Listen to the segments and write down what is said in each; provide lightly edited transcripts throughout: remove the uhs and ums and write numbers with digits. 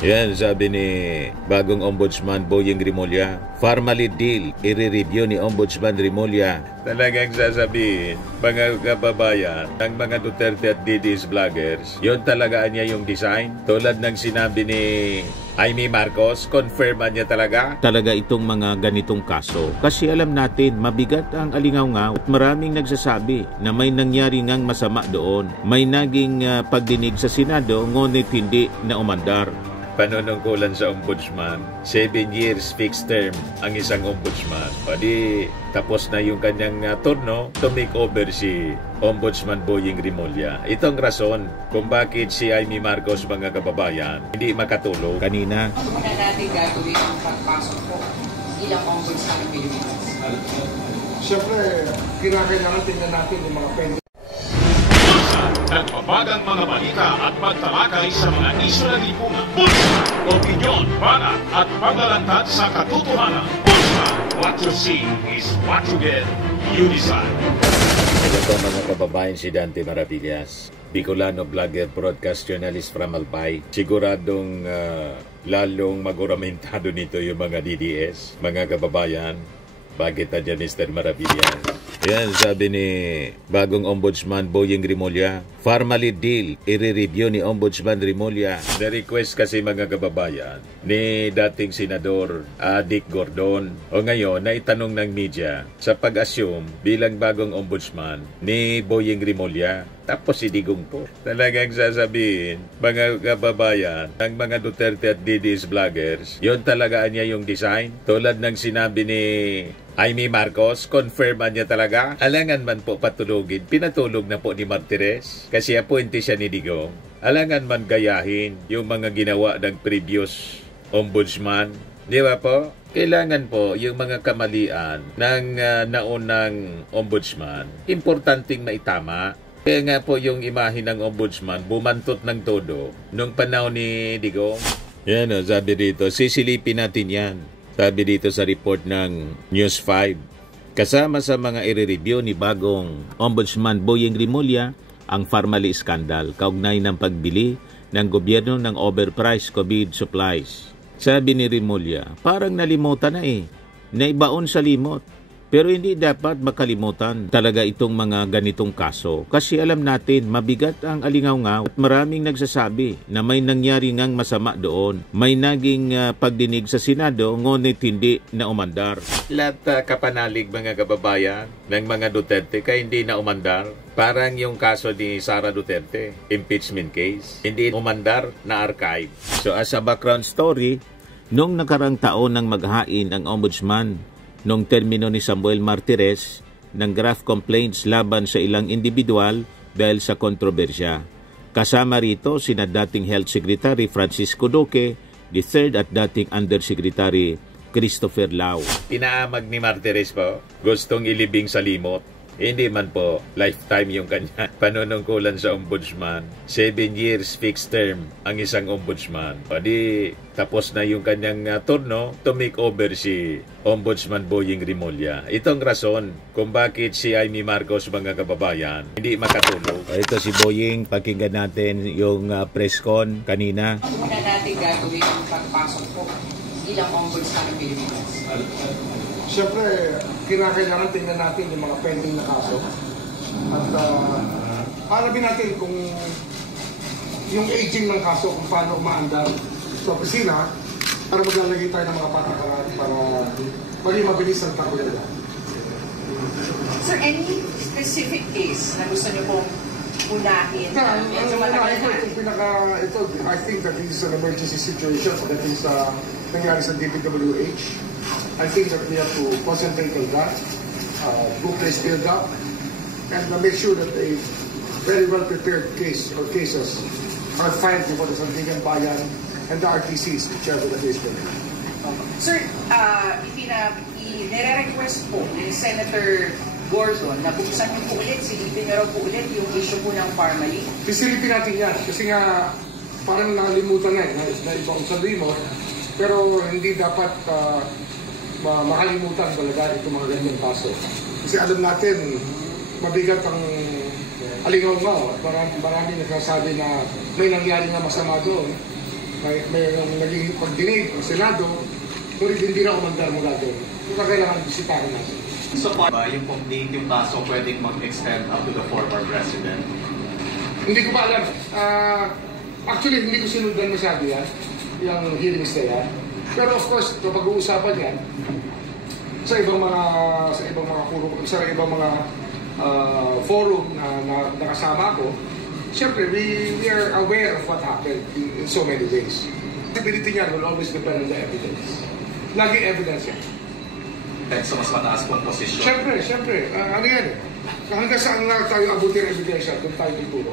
Yan, sabi ni bagong Ombudsman Boyeng Rimulya. Formally deal, i-review ni Ombudsman Rimulya. Talagang sasabihin, mga kababayan, ng mga Duterte at DDS vloggers, yun talaga niya yung design. Tulad ng sinabi ni Amy Marcos, confirman niya talaga. Talaga itong mga ganitong kaso. Kasi alam natin, mabigat ang alingaw-ngaw at maraming nagsasabi na may nangyari ngang masama doon. May naging pagdinig sa Senado, ngunit hindi na umandar. Panunungkulan sa ombudsman, 7 years fixed term ang isang ombudsman. Pwede tapos na yung kanyang turno to make over si Ombudsman Boyeng Rimulya. Itong rason kung bakit si Amy Marcos, mga kababayan, hindi makatulog kanina. Ano na natin gagawin ang pagpasok po ilang ombudsman ng Pilipinas? Siyempre, kinakailangan tingnan natin yung mga pending. Nagpapagang mga balita at pagtalakay sa mga isyu na lipungan. Bulsa! Opinyon, banat at paglalantad sa katotohanan. Bulsa! What you see is what you get. You decide. Ito po, mga kababayan, si Dante Maravillas, Bicolano vlogger, broadcast journalist from Albay. Siguradong lalong maguramentado nito yung mga DDS. Mga kababayan, bakit na dyan, Mr. Maravillas? Yan, sabi ni bagong Ombudsman Boyeng Rimulya. Formally deal, i-review ni Ombudsman Rimulya. Na-request kasi, mga kababayan, ni dating Senador Dick Gordon, o ngayon na itanong ng media sa pag-assume bilang bagong Ombudsman ni Boyeng Rimulya. Tapos si Digong po. Talagang sasabihin, mga kababayan, ng mga Duterte at DDS vloggers, yun talaga niya yung design. Tulad ng sinabi ni Amy Marcos, confirman niya talaga. Alangan man po patulugin, pinatulog na po ni Martires kasi appointee siya ni Digong. Alangan man gayahin yung mga ginawa ng previous ombudsman. Di ba po? Kailangan po yung mga kamalian ng naunang ombudsman, importanteng maitama. Kaya nga po yung imahe ng ombudsman bumantot ng todo nung panahon ni Digong. Yan o, sabi dito, sisilipin natin yan. Sabi dito sa report ng News 5. Kasama sa mga i-review ni bagong Ombudsman Boyeng Rimulya ang Pharmaly scandal kaugnay ng pagbili ng gobyerno ng overpriced COVID supplies. Sabi ni Rimulya, parang nalimutan na naibaon sa limot. Pero hindi dapat makalimutan talaga itong mga ganitong kaso kasi alam natin mabigat ang alingaw-ngaw at maraming nagsasabi na may nangyari ngang masama doon. May naging pagdinig sa Senado ngunit hindi na umandar. Lahat kapanalig, mga kababayan, ng mga Duterte kaya hindi na umandar. Parang yung kaso ni Sara Duterte, impeachment case, hindi umandar na archive. So as a background story, nung nakarang taon nang maghain ang ombudsman nung termino ni Samuel Martires ng graft complaints laban sa ilang individual dahil sa kontrobersya. Kasama rito sina dating Health Secretary Francisco Duque, III at dating Undersecretary Christopher Lau. Pinaamag ni Martires po, gustong ilibing sa limot. Hindi man po lifetime yung kanya panunungkulan sa ombudsman. 7 years fixed term ang isang ombudsman. Pwede tapos na yung kanyang turno to make over si Ombudsman Boyeng Rimulya. Itong rason kung bakit si Amy Marcos, mga kababayan, hindi makatulog. Ito si Boyeng, pakinggan natin yung press con kanina. Ano na natin gagawin ang pagpasok po ilang ombudsman ng Pilipinas? Siyempre, kinakailangan tingnan natin yung mga pending na kaso. At alamin natin kung yung aging ng kaso, kung paano umaandar sa opisina para maglalagay tayo ng mga patakaran para maging mabilis ang takbo nila. Sir, any specific case na gusto niyo pong unahin? I think that this is an emergency situation pagdating sa nangyari sa DPWH. I think that we have to concentrate on that, do case build up, and make sure that a very well prepared case or cases are filed before the Sandigan Bayan and the RTCs, whichever the case may be. Sir, nire-request po ni Senator Gordon na buksan niyo po ulit, silipin niyo po ulit yung issue po ng Pharmaly. Sisilipin natin yan kasi nga parang nakalimutan na ibang sabihin mo, pero hindi dapat makalimutan talaga itong mga ganyang kaso. Kasi alam natin, mabigat ang alingaw-ngaw at marami nagsasabi na may nangyari na masama doon. mayroong naging pag-dinate ng Senado, ngunit hindi na umandar mula doon. Kung kailangan bisitahin natin. So, ba yung complete yung kaso pwedeng mag-extend up to the former president? Hindi ko pa alam. Actually, hindi ko sinundan masyado yan, yung hearings na yan. Pero of course, kapag uusapan yan, sa ibang mga forum na nakasama ko, siyempre, we are aware of what happened in so many ways. Credibility niya will always depend on the evidence. Laging evidence yan. So, mas mataas pong posisyon? Siyempre. Ano yan eh? Hanggang saan na tayo abutin ang ebidensya, doon tayo tuturo.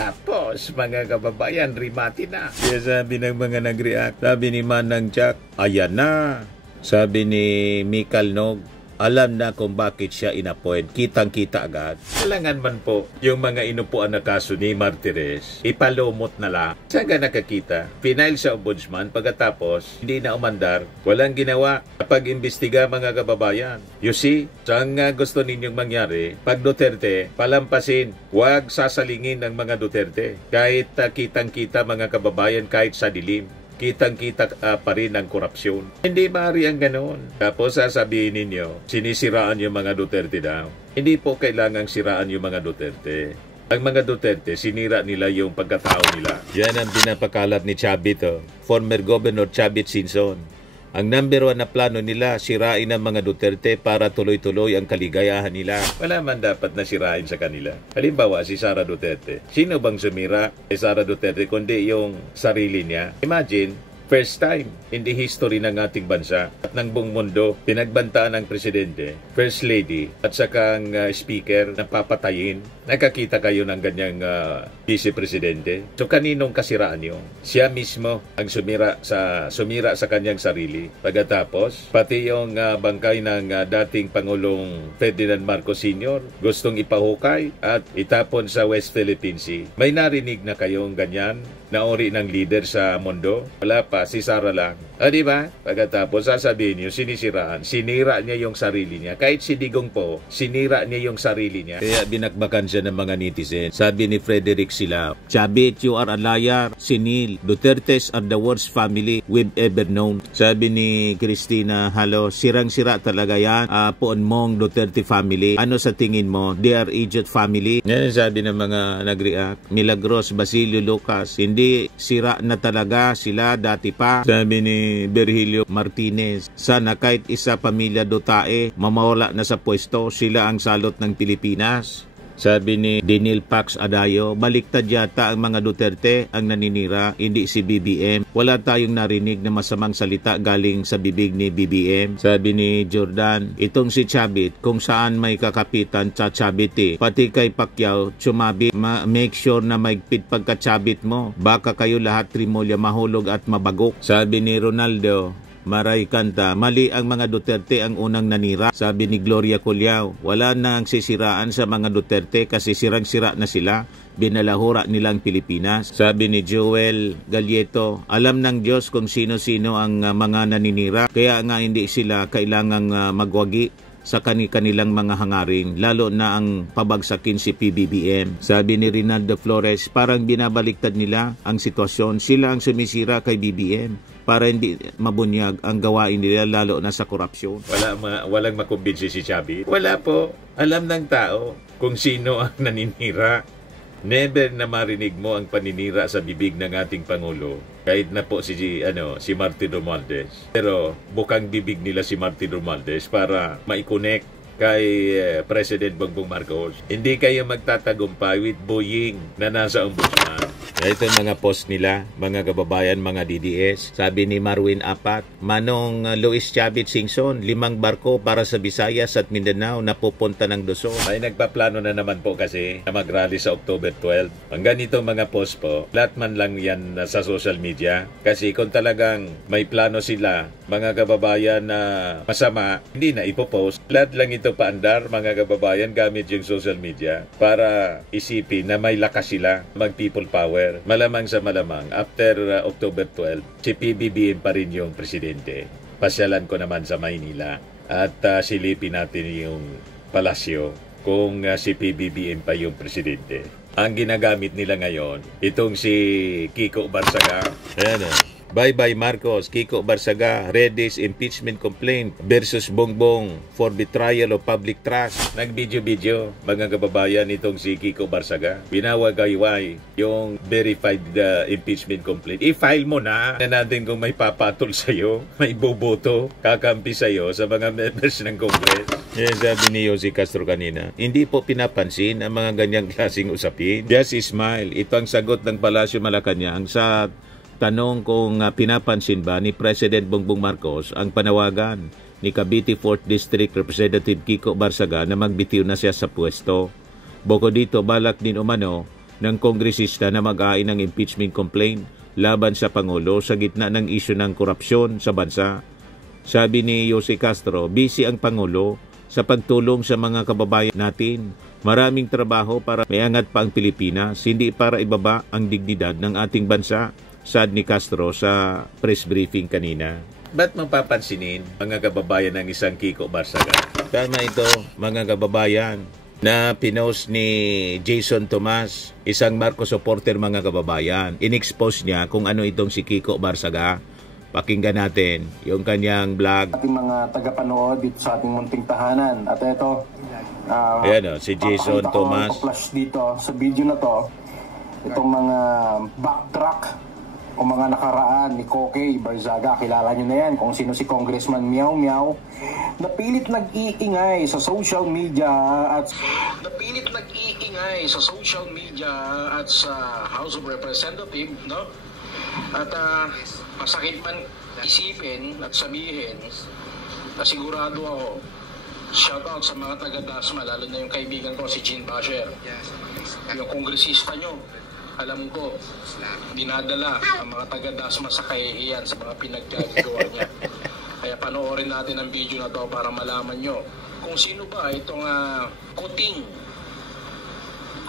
Tapos, mga kababayan, rimati na. Kaya sabi ng mga nag-react, sabi ni Manang Jack, ayan na. Sabi ni Mikal Nog, alam na kung bakit siya inappoint. Kitang-kita agad. Kailangan man po yung mga inupuan na kaso ni Martires, ipalumot na lang. Saan ka nakakita? Pinail sa ombudsman, pagkatapos, hindi na umandar, walang ginawa. Pag-imbestiga mga kababayan. You see, saan nga gusto ninyong mangyari? Pag Duterte, palampasin. Huwag sasalingin ng mga Duterte. Kahit kitang-kita mga kababayan, kahit sa dilim. Kitang-kita pa rin ang korupsyon. Hindi maaari ang ganoon. Tapos sasabihin ninyo, sinisiraan yung mga Duterte daw. Hindi po kailangang siraan yung mga Duterte. Ang mga Duterte, sinira nila yung pagkatao nila. Yan ang pinapakalat ni Chavit, former Governor Chavit Singson. Ang number 1 na plano nila, sirain ang mga Duterte para tuloy-tuloy ang kaligayahan nila. Wala man dapat na sirain sa kanila. Halimbawa, si Sara Duterte. Sino bang sumira kay Sara Duterte kundi yung sarili niya? Imagine, first time in the history ng ating bansa at ng buong mundo, pinagbantaan ng presidente, first lady, at saka ang speaker na papatayin. Nakakita kayo ng ganyang vice-presidente. So kaninong kasiraan yun? Siya mismo ang sumira sa kanyang sarili. Pagkatapos, pati yung bangkay ng dating Pangulong Ferdinand Marcos Sr. gustong ipahukay at itapon sa West Philippine Sea. May narinig na kayong ganyan na uri ng leader sa mundo? Wala pa, si Sara lang. Di ba? Pagkatapos, sasabihin niyo, sinisiraan. Sinira niya yung sarili niya. Kahit si Digong po, sinira niya yung sarili niya. Kaya binakbakan siya ng mga netizen. Sabi ni Frederick Silao, Chavit, you are a liar. Sinil, Dutertes are the worst family we've ever known. Sabi ni Christina, halo, sirang-sira talaga yan. Poon mong Duterte family. Ano sa tingin mo? They are idiot family. Yan sabi ng mga nag-react. Milagros, Basilio, Lucas, hindi sira na talaga sila dati pa. Sabi ni Virgilio Martinez, sana kahit isa pamilya Dutae mamawala na sa pwesto, sila ang salot ng Pilipinas. Sabi ni Denil Pax Adayo, baliktad yata ang mga Duterte ang naninira, hindi si BBM. Wala tayong narinig na masamang salita galing sa bibig ni BBM. Sabi ni Jordan, itong si Chavit, kung saan may kakapitan sa Chavit pati kay Pacquiao, Chumabit, make sure na maigpit pagka-Chavit mo. Baka kayo lahat trimolya mahulog at mabagok. Sabi ni Ronaldo Maray Kanta, mali ang mga Duterte ang unang nanira. Sabi ni Gloria Culiao, wala na ang sisiraan sa mga Duterte kasi sirang-sira na sila. Binalahura nilang Pilipinas. Sabi ni Joel Galieto, alam ng Diyos kung sino-sino ang mga naninira. Kaya nga hindi sila kailangang magwagi sa kanilang mga hangaring, lalo na ang pabagsakin si PBBM. Sabi ni Rinaldo Flores, parang binabaliktad nila ang sitwasyon. Sila ang sumisira kay BBM para hindi mabunyag ang gawain nila, lalo na sa korupsyon. Walang makumbinsi si Chavit. Wala po. Alam ng tao kung sino ang naninira. Never na marinig mo ang paninira sa bibig ng ating Pangulo. Kahit na po si Martin Romualdez. Pero bukang bibig nila si Martin Romualdez para maikonek kay President Bongbong Marcos. Hindi kayo magtatagumpay with bullying na nasa ombudsman. Ito mga post nila, mga kababayan, mga DDS. Sabi ni Marwin Apat, Manong Luis Chavit Singson, 5 barko para sa Visayas at Mindanao na pupunta ng Luzon. May nagpaplano na naman po kasi na mag-rally sa October 12. Ang ganito mga post po, lahat man lang yan sa social media. Kasi kung talagang may plano sila, mga kababayan na masama, hindi na ipopost. Lahat lang ito paandar, mga kababayan, gamit yung social media para isipin na may lakas sila, mag-people power. Malamang sa malamang, after October 12, si PBBM pa rin yung presidente. Pasyalan ko naman sa Maynila at silipin natin yung palasyo kung si PBBM pa yung presidente. ang ginagamit nila ngayon. Itong si Kiko Barsaga. Ayan o. Bye-bye Marcos, Kiko Barsaga, Redis impeachment complaint versus Bongbong for betrayal of public trust. Nag-video-video, mga kababayan, itong si Kiko Barsaga. Pinawagayway yung verified impeachment complaint. I-file mo na natin kung may papatol sa'yo, may boboto, kakampi sa'yo sa mga members ng Congress. Yan sabi ni Jose Castro kanina. Hindi po pinapansin ang mga ganyang klaseng usapin. Just smile. Ito ang sagot ng Palasyo Malacanang sa tanong kung pinapansin ba ni President Bongbong Marcos ang panawagan ni Cavite 4th District Representative Kiko Barsaga na magbitiw na siya sa pwesto. Bukod dito, balak din umano ng kongresista na mag-ain ng impeachment complaint laban sa Pangulo sa gitna ng isyu ng korupsyon sa bansa. Sabi ni Jose Castro, busy ang Pangulo sa pagtulong sa mga kababayan natin. Maraming trabaho para maiangat pa ang Pilipinas, hindi para ibaba ang dignidad ng ating bansa. Sad ni Castro sa press briefing kanina. Ba't mapapansinin mga kababayan ng isang Kiko Barsaga? Tama ito mga kababayan na pinost ni Jason Tomas, isang Marcos supporter mga kababayan. In-expose niya kung ano itong si Kiko Barsaga. Pakinggan natin yung kanyang vlog. Ating mga tagapanood dito sa ating munting tahanan. At ito, ayan o, si Jason Tomas. Flash dito sa video na to, itong mga backtrack o mga nakaraan ni Koke Barzaga. Kilala nyo na yan kung sino si Congressman Meow Meow, na pilit nag-iingay sa social media at sa House of Representatives, no? At masakit man isipin at sabihin na sigurado ako, shoutout sa mga taga-Dasma, lalo na yung kaibigan ko si Jean Basher, yung kongresista nyo. Alam ko, dinadala ang mga taga-Dasma sa kahihiyan sa mga pinaggagawa niya. Kaya panoorin natin ang video na to para malaman nyo kung sino ba itong kuting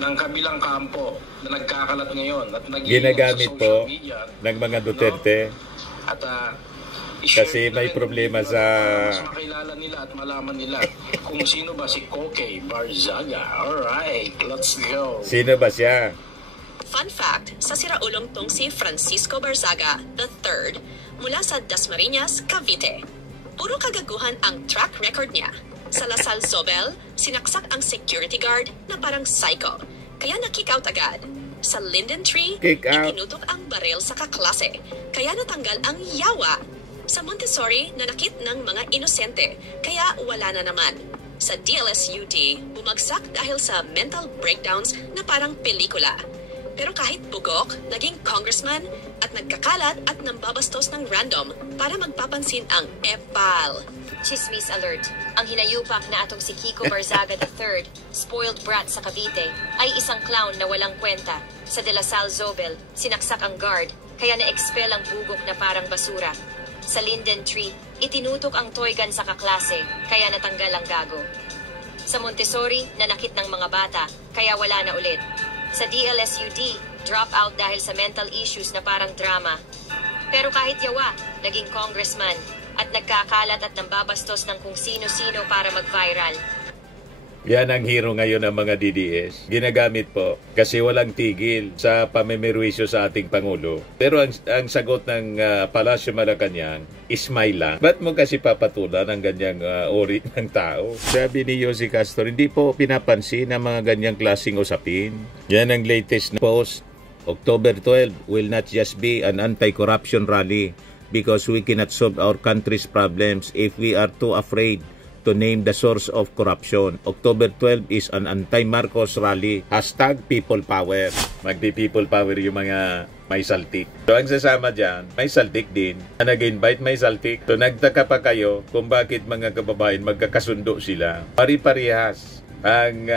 ng kabilang kampo na nagkakalat ngayon at ginagamit po ng mga Duterte, no? At kasi may problema sa makilala nila at malaman nila kung sino ba si Koke Barzaga. Alright, let's go. Sino ba siya? Fun fact, sa siraulong tong si Francisco Barzaga III mula sa Dasmariñas, Cavite. Puro kagaguhan ang track record niya. Sa Lasal Zobel, sinaksak ang security guard na parang psycho, kaya na-kick out agad. Sa Linden Tree, ikinutok ang baril sa kaklase, kaya natanggal ang yawa. Sa Montessori, nanakit ng mga inosente, kaya wala na naman. Sa DLSUD, bumagsak dahil sa mental breakdowns na parang pelikula. Pero kahit bugok, naging congressman at nagkakalat at nambabastos ng random para magpapansin ang EPAL. Chismis alert. Ang hinayupak na atong si Kiko Barzaga III, spoiled brat sa Cavite, ay isang clown na walang kwenta. Sa De La Salle Zobel, sinaksak ang guard, kaya na-expel ang bugok na parang basura. Sa Linden Tree, itinutok ang toy gun sa kaklase, kaya natanggal ang gago. Sa Montessori, nanakit ng mga bata, kaya wala na ulit. Sa DLSUD, drop out dahil sa mental issues na parang drama. Pero kahit yawa, naging congressman at nagkakalat at nambabastos ng kung sino-sino para mag-viral. Yan ang hero ngayon ng mga DDS. Ginagamit po kasi walang tigil sa pamimirwisyo sa ating Pangulo. Pero ang sagot ng Palasyo Malacanang, smile lang. Ba't mo kasi papatulan ang ganyang uri ng tao? Sabi ni Jose Castro, hindi po pinapansin ang mga ganyang klaseng usapin. Yan ang latest na post. October 12 will not just be an anti-corruption rally because we cannot solve our country's problems if we are too afraid to name the source of corruption. October 12 is an anti-Marcos rally. #People Power. Magdi-people power yung mga may saltik. So ang sasama dyan, may saltik din. Nag-invite may saltik. So nagtaka pa kayo kung bakit mga kababayan magkakasundo sila. Pari-parihas ang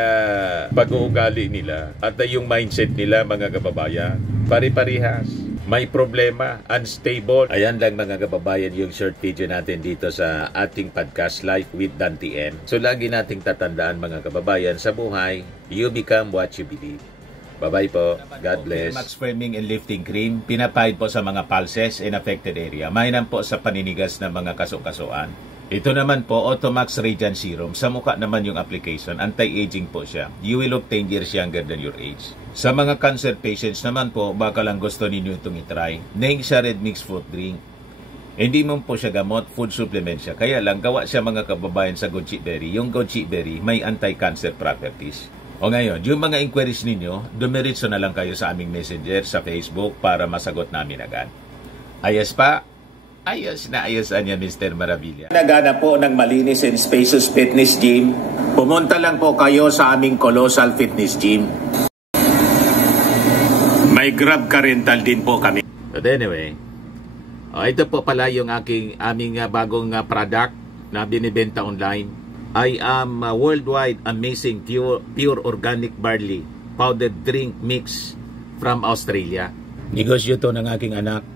pag-uugali nila at yung mindset nila mga kababayan. Pari-parihas. May problema, unstable. Ayan lang mga kababayan yung short video natin dito sa ating podcast Life with Dante M. So lagi nating tatandaan mga kababayan, sa buhay, you become what you believe. Bye-bye po. God bless. Max Firming and Lifting Cream, pinapahid po sa mga pulses in affected area. Mainam po sa paninigas ng mga kaso-kasuan. Ito naman po, Automax Radiant Serum. Sa mukha naman yung application. Anti-aging po siya. You will look 10 years younger than your age. Sa mga cancer patients naman po, baka lang gusto ninyo itong itry. Neng siya red mixed fruit drink. Hindi mo po siya gamot, food supplement siya. Kaya lang, gawa siya mga kababayan sa goji berry. Yung goji berry may anti-cancer properties. O ngayon, yung mga inquiries ninyo, dumiritso na lang kayo sa aming messenger sa Facebook para masagot namin agad. Ayos pa? Ayos na ayos niya, Mr. Maravilla. Nagana po ng malinis and spacious fitness gym. Pumunta lang po kayo sa aming Colossal Fitness Gym. May Grab car rental din po kami. But anyway, ito po pala yung aming bagong product na binibenta online. I am worldwide amazing pure organic barley powdered drink mix from Australia. Negosyo to ng aking anak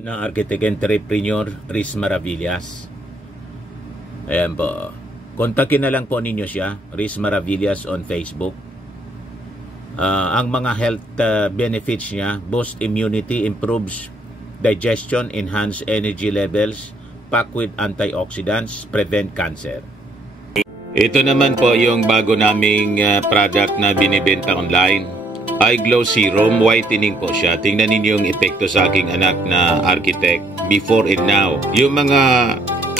na architect entrepreneur Riz Maravillas. Ayan po. Kontakin na lang po ninyo siya, Riz Maravillas on Facebook. Ang mga health benefits niya, boost immunity, improves digestion, enhance energy levels, packed with antioxidants, prevent cancer. Ito naman po yung bago naming product na binibenta online. Eye Glow Serum, whitening po siya. Tingnan ninyo yung epekto sa aking anak na architect before and now. Yung mga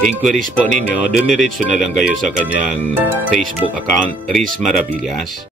inquiries po ninyo, dumiretso na lang kayo sa kanyang Facebook account, Riz Maravillas.